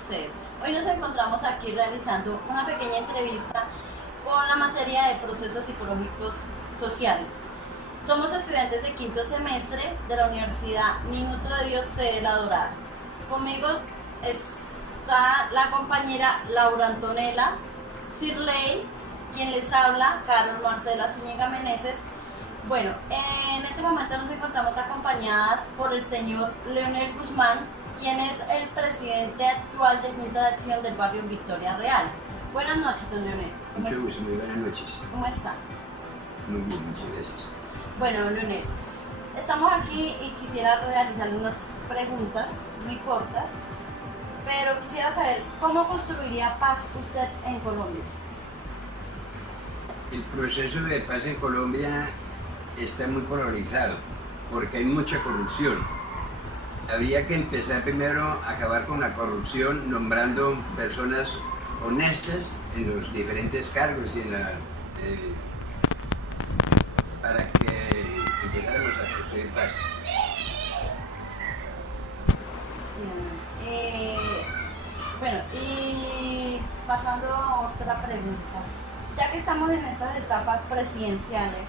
ustedes. Hoy nos encontramos aquí realizando una pequeña entrevista con la materia de procesos psicológicos sociales. Somos estudiantes de quinto semestre de la Universidad Minuto de Dios, sede La Dorada. Conmigo está la compañera Laura Antonella Sirley, quien les habla, Carol Marcela Zúñiga Meneses. Bueno, en este momento nos encontramos acompañadas por el señor Leonel Guzmán, quien es el presidente actual de Junta de Acción del barrio Victoria Real. Buenas noches, don Leonel. Mucho gusto, muy buenas noches. ¿Cómo está? Muy bien, muchas gracias. Bueno, don Leonel, estamos aquí y quisiera realizarle unas preguntas muy cortas, pero quisiera saber cómo construiría paz usted en Colombia. El proceso de paz en Colombia está muy polarizado porque hay mucha corrupción. Habría que empezar primero a acabar con la corrupción nombrando personas honestas en los diferentes cargos y para que empezáramos a construir paz. Sí, bueno, y pasando a otra pregunta, ya que estamos en estas etapas presidenciales,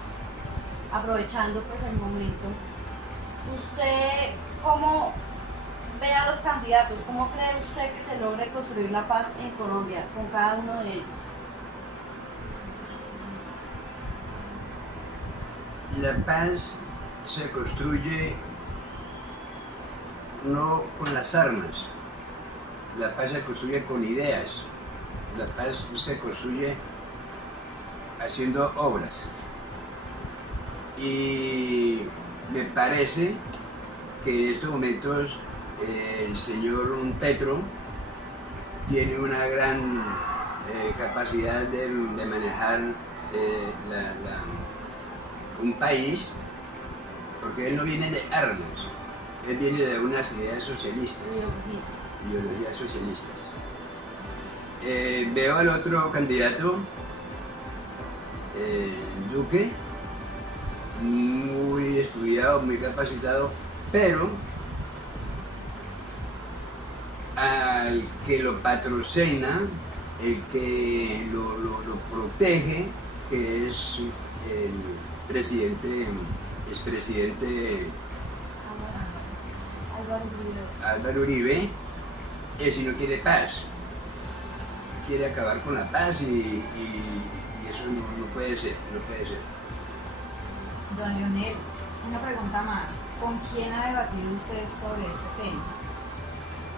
aprovechando pues el momento, ¿usted cómo ve a los candidatos? ¿Cómo cree usted que se logre construir la paz en Colombia con cada uno de ellos? La paz se construye no con las armas, la paz se construye con ideas, la paz se construye haciendo obras. Y me parece que en estos momentos el señor Petro tiene una gran capacidad de manejar un país, porque él no viene de armas, él viene de unas ideas socialistas, ideologías socialistas. Veo al otro candidato, Duque, muy estudiado, muy capacitado, pero al que lo patrocina, el que lo protege, que es el presidente, expresidente Álvaro Uribe, ese no quiere paz, quiere acabar con la paz y eso no puede ser, no puede ser. Don Leonel, una pregunta más. ¿Con quién ha debatido usted sobre este tema?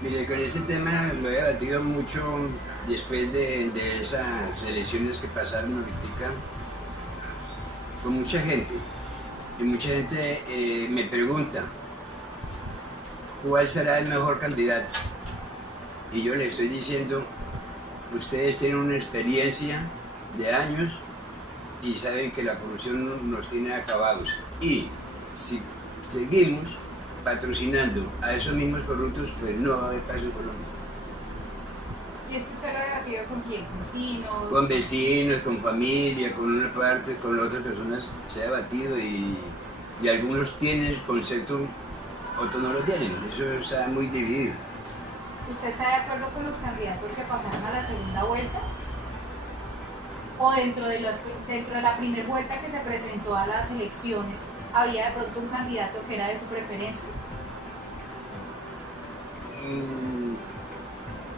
Mire, con este tema lo he debatido mucho después de esas elecciones que pasaron ahorita con mucha gente. Y mucha gente me pregunta, ¿cuál será el mejor candidato? Y yo le estoy diciendo, ustedes tienen una experiencia de años y saben que la corrupción nos tiene acabados. Y si seguimos patrocinando a esos mismos corruptos, pues no va a haber paz en Colombia. ¿Y esto usted lo ha debatido con quién? ¿Con vecinos? Con vecinos, con familia, con una parte, con otras personas se ha debatido y algunos tienen el concepto, otros no lo tienen. Eso está muy dividido. ¿Usted está de acuerdo con los candidatos que pasaron a la segunda vuelta? ¿O dentro de la primera vuelta que se presentó a las elecciones, habría de pronto un candidato que era de su preferencia?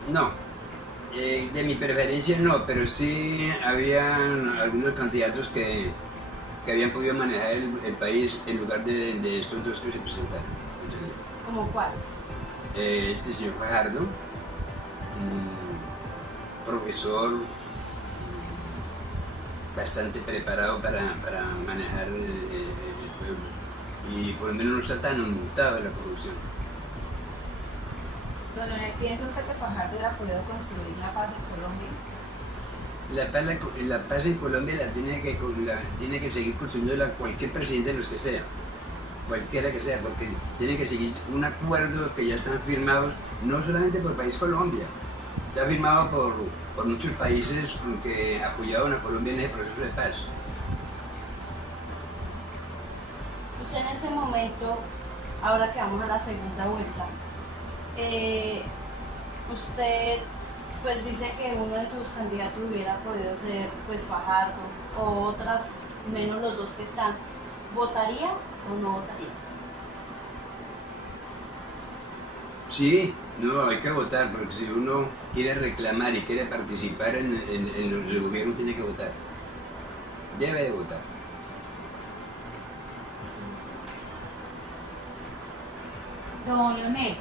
No, de mi preferencia no, pero sí habían algunos candidatos que habían podido manejar el país en lugar de estos dos que se presentaron. ¿Cómo cuáles? Este señor Fajardo, profesor bastante preparado para manejar el pueblo y por lo menos no está tan montado en la corrupción. Don Leonel, ¿piensa usted que Fajardo hubiera podido construir la paz en Colombia? La paz en Colombia tiene que seguir construyendo cualquier presidente de los que sea, cualquiera que sea, porque tiene que seguir un acuerdo que ya están firmados, no solamente por el país Colombia, está firmado por muchos países que apoyaron a Colombia en ese proceso de paz. Usted en ese momento, ahora que vamos a la segunda vuelta, usted pues dice que uno de sus candidatos hubiera podido ser pues Fajardo o otras menos los dos que están, ¿votaría o no votaría? Sí, no, hay que votar, porque si uno quiere reclamar y quiere participar en el gobierno, tiene que votar. Debe de votar. Don Leonel,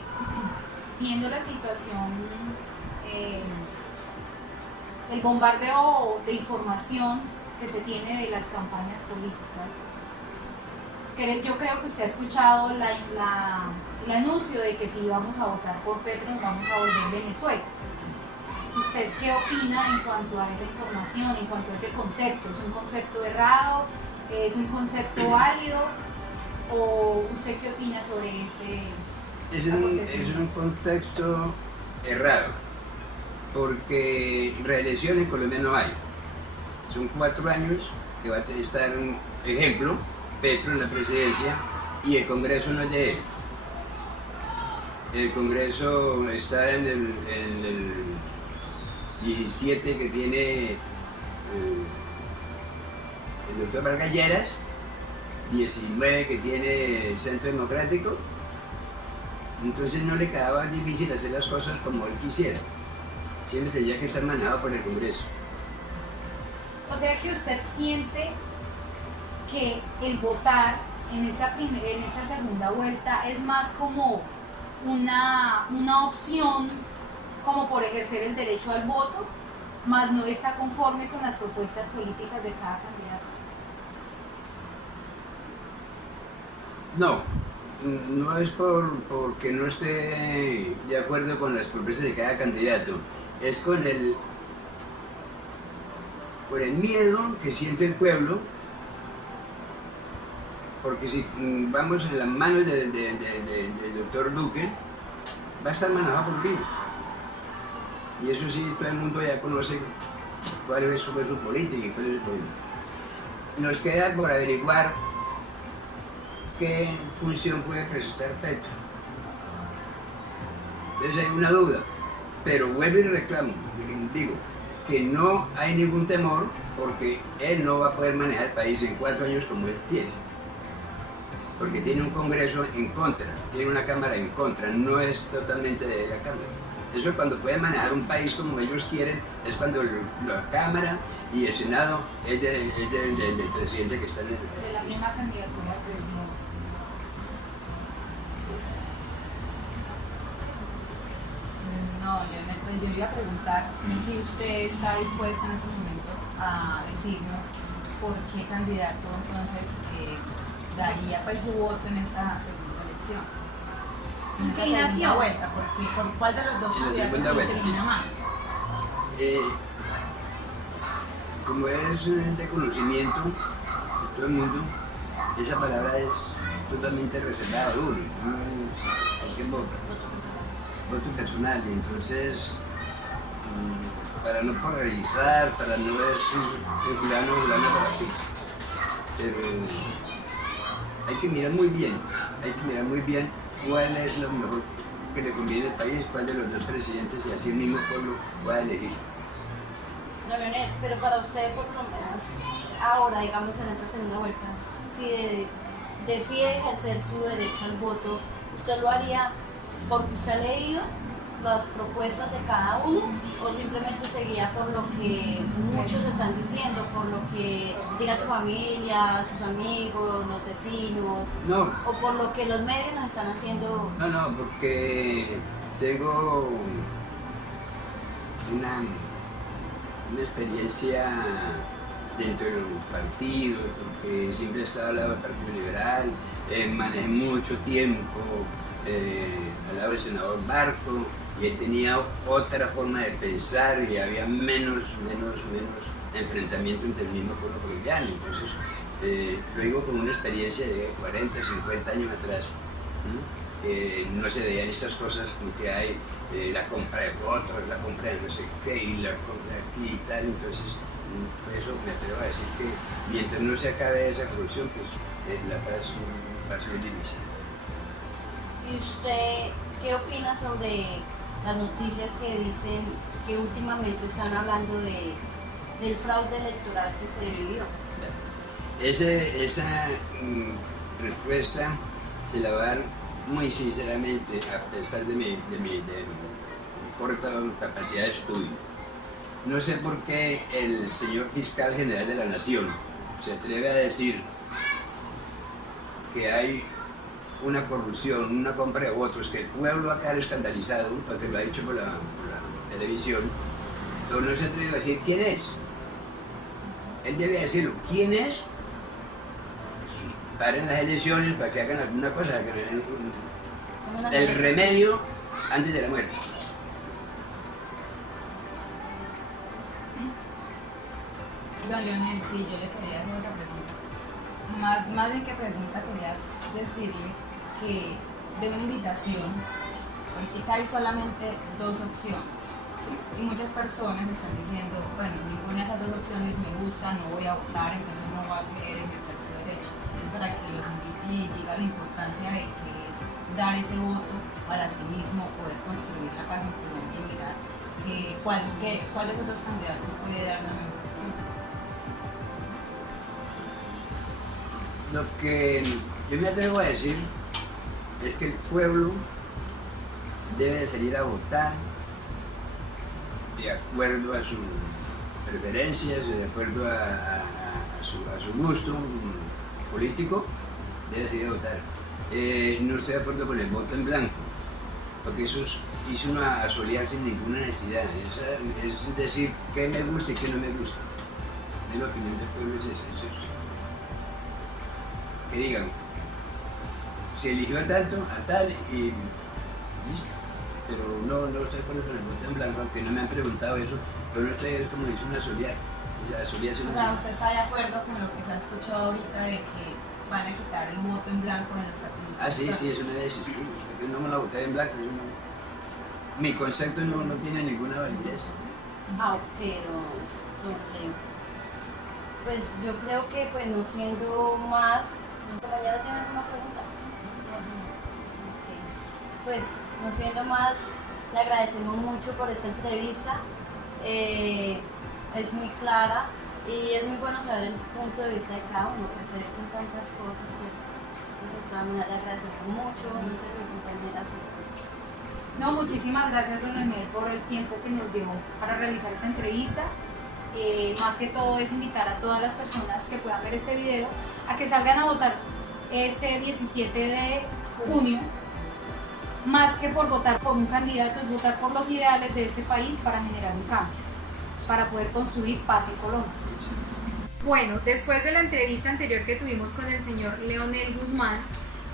viendo la situación, el bombardeo de información que se tiene de las campañas políticas, yo creo que usted ha escuchado el anuncio de que si vamos a votar por Petro nos vamos a volver Venezuela. ¿Usted qué opina en cuanto a esa información, en cuanto a ese concepto? ¿Es un concepto errado? ¿Es un concepto válido? ¿O usted qué opina sobre ese? Es un contexto errado, porque reelección en Colombia no hay. Son 4 años que va a estar un ejemplo, Petro en la presidencia, y el Congreso no es de él. El Congreso está en el 17 que tiene el doctor Vargas Lleras, 19 que tiene el Centro Democrático. Entonces no le quedaba difícil hacer las cosas como él quisiera. Siempre tendría que estar manejado por el Congreso. O sea que usted siente que el votar en esa segunda vuelta es más como una opción, como por ejercer el derecho al voto, más no está conforme con las propuestas políticas de cada candidato. No, no es porque no esté de acuerdo con las propuestas de cada candidato, es con el miedo que siente el pueblo, porque si vamos en las manos del doctor Duque, va a estar manejado por Uribe. Y eso sí, todo el mundo ya conoce cuál es su política y cuál es su política. Nos queda por averiguar qué función puede presentar Petro. Entonces hay una duda, pero vuelvo y reclamo, digo que no hay ningún temor porque él no va a poder manejar el país en 4 años como él tiene, porque tiene un Congreso en contra, tiene una Cámara en contra, no es totalmente de la Cámara. Eso es cuando pueden manejar un país como ellos quieren, es cuando la Cámara y el Senado es del presidente que está en el... De la misma candidatura al presidente. No, Leonel, pues yo le iba a preguntar si usted está dispuesto en estos momentos a decirnos por qué candidato entonces daría pues su voto en esta segunda elección. En esta segunda Inclinación. vuelta, ¿por cuál de los dos En la candidatos segunda se vuelta. inclina más? Como es de conocimiento de todo el mundo, esa palabra es totalmente reservada de uno. Hay que votar. Voto personal, y entonces para no polarizar, para no decir fulano para ti, pero hay que mirar muy bien cuál es lo mejor que le conviene al país, cuál de los dos presidentes y así el mismo pueblo va a elegir. Don Leonel, pero para usted por lo menos ahora, digamos en esta segunda vuelta, si decide ejercer su derecho al voto, ¿usted lo haría porque usted ha leído las propuestas de cada uno o simplemente seguía por lo que muchos están diciendo, por lo que diga su familia, sus amigos, los vecinos, No, o por lo que los medios nos están haciendo? no, porque tengo una experiencia dentro de los partidos, porque siempre he estado al lado del Partido Liberal, manejé mucho tiempo al lado del senador Barco, y él tenía otra forma de pensar y había menos enfrentamiento entre el mismo pueblo colombiano. Entonces, lo digo con una experiencia de 40, 50 años atrás. No se veían estas cosas porque hay la compra de votos, la compra de no sé qué y la compra de aquí y tal. Entonces, por eso me atrevo a decir que mientras no se acabe esa corrupción, pues la paz va a ser divisa. ¿Y usted qué opina sobre las noticias que dicen que últimamente están hablando del fraude electoral que se vivió. Esa respuesta se la va a dar muy sinceramente, a pesar de mi corta capacidad de estudio. No sé por qué el señor fiscal general de la Nación se atreve a decir que hay una corrupción, una compra de votos, que el pueblo ha quedado escandalizado, porque lo ha dicho por la televisión, pero no se atreve a decir quién es. Él debe decirlo, quién es, paren las elecciones para que hagan alguna cosa, el remedio antes de la muerte. Don Leonel, sí, yo le quería hacer otra pregunta. Más bien que pregunta, quería decirle que de una invitación, ahorita hay solamente dos opciones, ¿sí? Y muchas personas están diciendo, bueno, ninguna de esas dos opciones me gusta, no voy a votar, entonces no voy a querer ejercer su derecho. Es para que los invite y diga la importancia de que es dar ese voto para sí mismo, poder construir la paz en Colombia y mirar cuáles otros candidatos puede dar la mejor opción. Lo que yo me atrevo a decir es que el pueblo debe de salir a votar de acuerdo a sus preferencias, de acuerdo a su gusto político, debe salir a votar. No estoy de acuerdo con el voto en blanco, porque eso hizo una asolear sin ninguna necesidad. Es decir, qué me gusta y qué no me gusta. Es la opinión del pueblo, es eso. Que digan, se eligió a tanto, a tal y listo. Pero no estoy de acuerdo con el voto en blanco, aunque no me han preguntado eso, pero no estoy, como dice, una solear. O sea, ¿usted está de acuerdo con lo que se ha escuchado ahorita de que van a quitar el voto en blanco en los capítulos? Ah, sí, eso no debe existir, porque no me la voté en blanco. Mi concepto no tiene ninguna validez. Pues yo creo que, pues no siendo más, ¿mi compañera tiene alguna pregunta? Pues no siendo más, le agradecemos mucho por esta entrevista. Es muy clara y es muy bueno saber el punto de vista de cada uno, que se dicen tantas cosas. De todas maneras, le agradecemos mucho. No sé, mi compañera, sí. No, muchísimas gracias, don Leonel, por el tiempo que nos dio para realizar esta entrevista. Más que todo es invitar a todas las personas que puedan ver este video a que salgan a votar este 17 de junio. Más que por votar por un candidato, es votar por los ideales de este país para generar un cambio, para poder construir paz en Colombia. Bueno, después de la entrevista anterior que tuvimos con el señor Leonel Guzmán,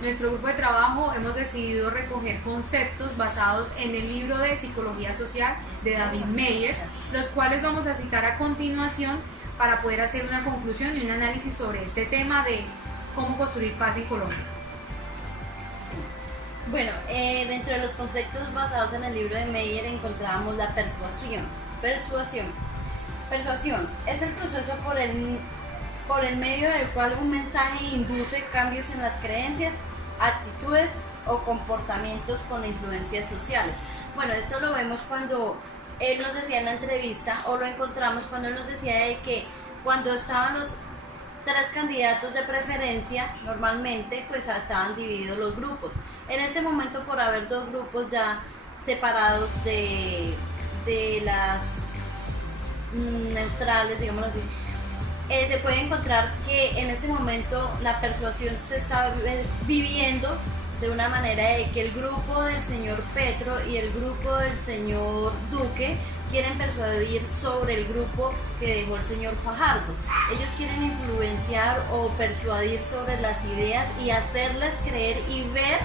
nuestro grupo de trabajo hemos decidido recoger conceptos basados en el libro de Psicología Social de David Meyers, los cuales vamos a citar a continuación para poder hacer una conclusión y un análisis sobre este tema de cómo construir paz en Colombia. Bueno, dentro de los conceptos basados en el libro de Meyer encontramos la persuasión. Persuasión es el proceso por el medio del cual un mensaje induce cambios en las creencias, actitudes o comportamientos con influencias sociales. Bueno, esto lo vemos cuando él nos decía en la entrevista, o lo encontramos cuando él nos decía de que cuando estaban los 3 candidatos de preferencia, normalmente pues estaban divididos los grupos. En este momento, por haber 2 grupos ya separados de las neutrales, digámoslo así, se puede encontrar que en este momento la persuasión se está viviendo de una manera de que el grupo del señor Petro y el grupo del señor Duque quieren persuadir sobre el grupo que dejó el señor Fajardo. Ellos quieren influenciar o persuadir sobre las ideas y hacerles creer y ver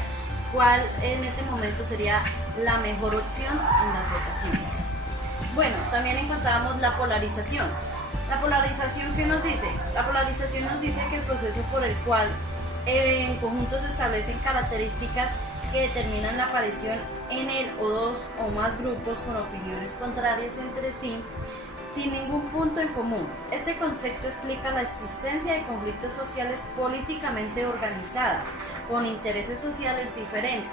cuál en este momento sería la mejor opción en las votaciones. Bueno, también encontramos la polarización. La polarización, ¿qué nos dice? La polarización nos dice que el proceso por el cual en conjunto se establecen características que determinan la aparición en el o 2 o más grupos con opiniones contrarias entre sí, sin ningún punto en común. Este concepto explica la existencia de conflictos sociales políticamente organizados, con intereses sociales diferentes.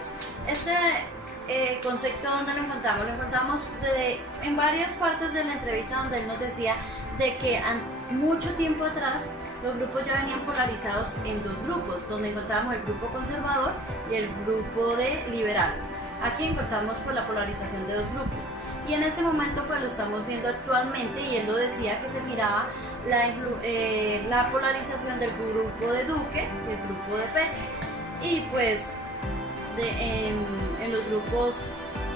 concepto, ¿dónde lo encontramos? Lo encontramos en varias partes de la entrevista, donde él nos decía de que mucho tiempo atrás los grupos ya venían polarizados en dos grupos, donde encontrábamos el grupo conservador y el grupo de liberales. Aquí encontramos pues la polarización de dos grupos, y en este momento pues lo estamos viendo actualmente, y él lo decía que se miraba la polarización del grupo de Duque y el grupo de Petro, y pues en los grupos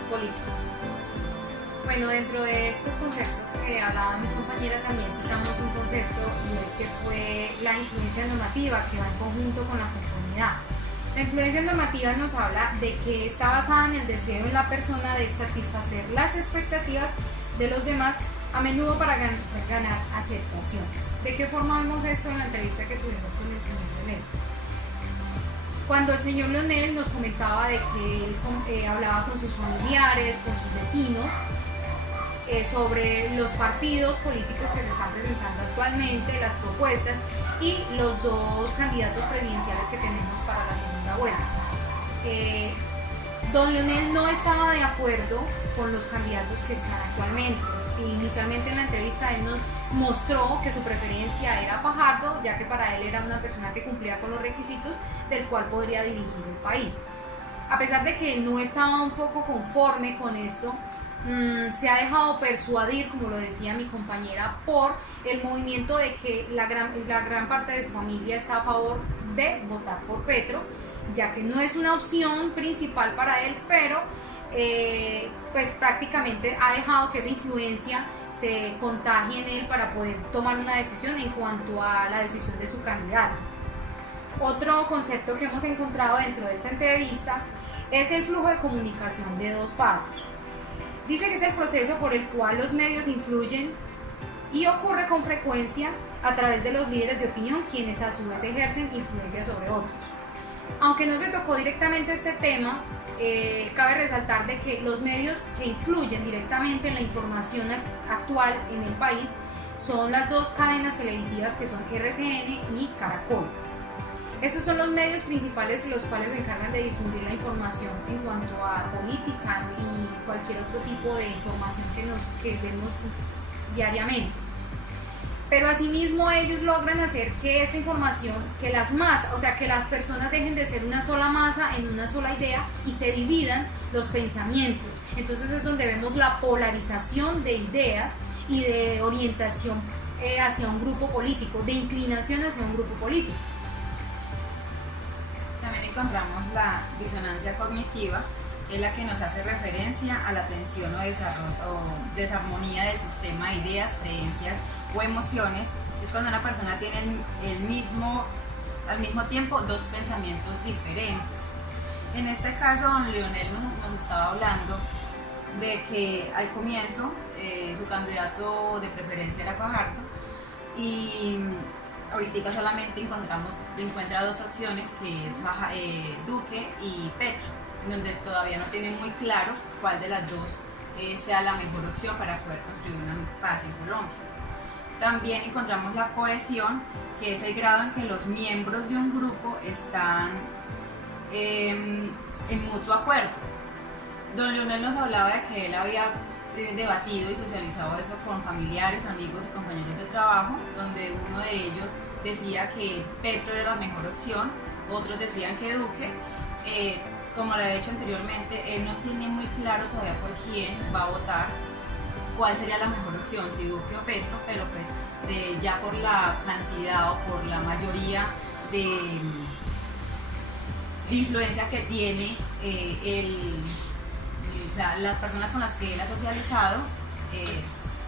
políticos. Bueno, dentro de estos conceptos que hablaba mi compañera también citamos un concepto, y es que fue la influencia normativa, que va en conjunto con la conformidad. La influencia normativa nos habla de que está basada en el deseo en la persona de satisfacer las expectativas de los demás, a menudo para ganar aceptación. ¿De qué forma vemos esto en la entrevista que tuvimos con el señor Leonel? Cuando el señor Leonel nos comentaba de que él hablaba con sus familiares, con sus vecinos, sobre los partidos políticos que se están presentando actualmente, las propuestas y los dos candidatos presidenciales que tenemos para la segunda vuelta. Don Leonel no estaba de acuerdo con los candidatos que están actualmente. Inicialmente en la entrevista él nos mostró que su preferencia era Fajardo, ya que para él era una persona que cumplía con los requisitos del cual podría dirigir el país. A pesar de que no estaba un poco conforme con esto, se ha dejado persuadir, como lo decía mi compañera, por el movimiento de que la gran parte de su familia está a favor de votar por Petro, ya que no es una opción principal para él, pero pues prácticamente ha dejado que esa influencia se contagie en él para poder tomar una decisión en cuanto a la decisión de su candidato. Otro concepto que hemos encontrado dentro de esta entrevista es el flujo de comunicación de dos pasos. Dice que es el proceso por el cual los medios influyen y ocurre con frecuencia a través de los líderes de opinión, quienes a su vez ejercen influencia sobre otros. Aunque no se tocó directamente este tema, cabe resaltar de que los medios que influyen directamente en la información actual en el país son las dos cadenas televisivas que son RCN y Caracol. Estos son los medios principales los cuales se encargan de difundir la información en cuanto a política y cualquier otro tipo de información que vemos diariamente. Pero asimismo ellos logran hacer que esta información, que las masas, o sea que las personas dejen de ser una sola masa en una sola idea y se dividan los pensamientos. Entonces es donde vemos la polarización de ideas y de orientación hacia un grupo político, de inclinación hacia un grupo político. También encontramos la disonancia cognitiva, es la que nos hace referencia a la tensión o desarmonía del sistema de ideas, creencias o emociones. Es cuando una persona tiene al mismo tiempo dos pensamientos diferentes. En este caso, don Leonel nos estaba hablando de que al comienzo su candidato de preferencia era Fajardo, y ahorita solamente encuentra dos opciones, que es Duque y Petro, en donde todavía no tienen muy claro cuál de las dos sea la mejor opción para poder construir una paz en Colombia. También encontramos la cohesión, que es el grado en que los miembros de un grupo están en mutuo acuerdo. Don Leonel nos hablaba de que él había debatido y socializado eso con familiares, amigos y compañeros de trabajo, donde uno de ellos decía que Petro era la mejor opción, otros decían que Duque. Como lo he dicho anteriormente, él no tiene muy claro todavía por quién va a votar, cuál sería la mejor opción, si Duque o Petro, pero pues ya por la cantidad o por la mayoría de influencia que tiene las personas con las que él ha socializado,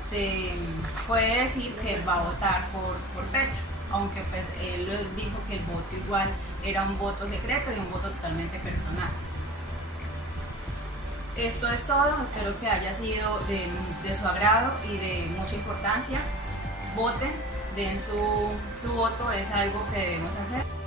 se puede decir que él va a votar por Petro, aunque pues él dijo que el voto igual era un voto secreto y un voto totalmente personal. Esto es todo, espero que haya sido de su agrado y de mucha importancia. Voten, den su voto, es algo que debemos hacer.